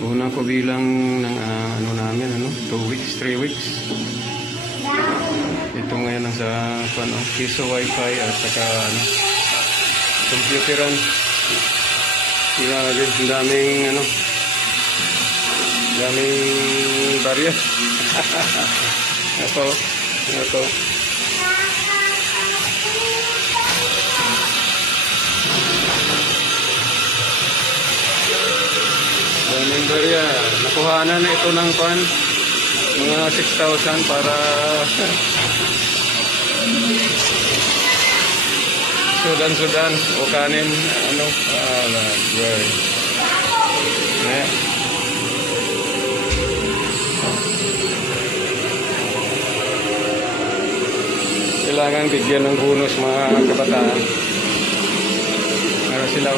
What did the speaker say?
Una ko bilang ng ano namin, 2 weeks, 3 weeks. Ito ngayon ang sa piso wifi at saka computeran. Grabe, daming barya. Ito. Daming barya. Nakuhanan na ito ng mga 6,000 para Sudan o kanin, kailangan bigyan ng bonus mga kabataan. Meron sila